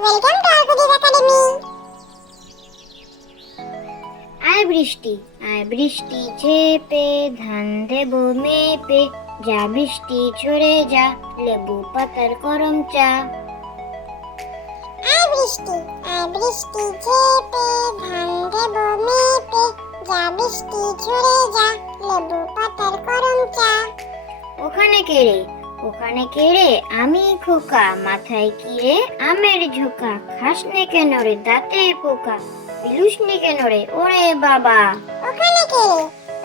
welcome to আলকুদিজ academy আয় বৃষ্টি আয় বৃষ্টি ঝেপে ধান দেব মেপে যা বৃষ্টি ঝরে যা লেবু পাতার গরম চা আয় বৃষ্টি আয় বৃষ্টি ঝেপে ধান দেব মেপে যা বৃষ্টি ঝরে যা লেবু পাতার গরম চা ওখানে কে রে ওখানে কেড়ে আমি খোকা মাথায় কিরে আমের ঝোকা খাস নে কেন রে দাঁতে পোকা পিলুস নে কেন রে ওরে বাবা ওখানে কেড়ে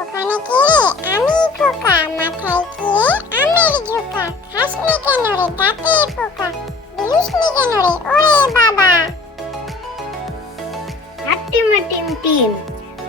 ওখানে কেড়ে আমি খোকা মাথায় কিরে আমের ঝোকা খাস নে কেন রে দাঁতে পোকা পিলুস নে কেন রে ওরে বাবা হাট্টিমা টিম টিম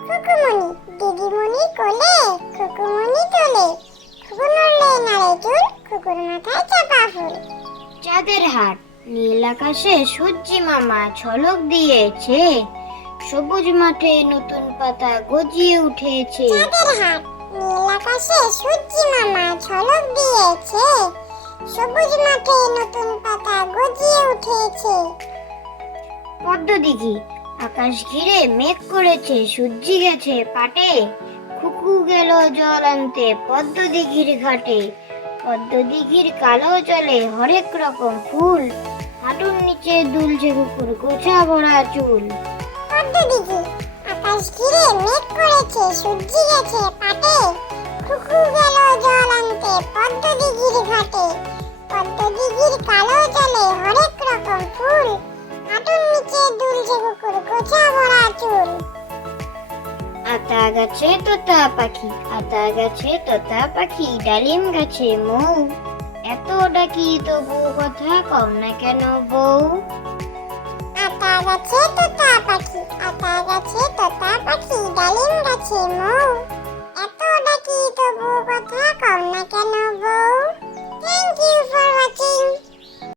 খুকুমনি দিদিমণি কোলে খুকুমনি তোলে খুকুন উড়লে নাড়ে চুল খুকুর মাথায় চাপা ফুল চাঁদের হাট নীল আকাশে সূর্য মামা ঝলক দিয়েছে সবুজ মাঠে নতুন পাতা গজিয়ে উঠেছে চাঁদের হাট নীল আকাশে সূর্য মামা ঝলক দিয়েছে সবুজ মাঠে নতুন পাতা গজিয়ে উঠেছে পদ্ম দিঘি আকাশ ঘিরে মেঘ করেছে সূর্যি গেছে পাটে খুকু গেল জল আনতে পদ্ম দিঘির ঘাটে পদ্ম দিঘির কালো জলে হরেক রকম ফুল হাঁটুর নিচে দুলছে কুকুর গোছা ভরা চুল পদ্ম দিঘি আকাশ ঘিরে মেঘ করেছে সূর্যি গেছে পাটে খুকু গেল জল আনতে পদ্ম দিঘির ঘাটে পদ্ম দিঘির কালো আতা গাছে তোতা পাখি আতা গাছে তোতা পাখি ডালিম গাছে মৌ এত ডাকি তবু কথা কম না কেন বউ আতা গাছে তোতা পাখি আতা গাছে তোতা পাখি ডালিম গাছে মৌ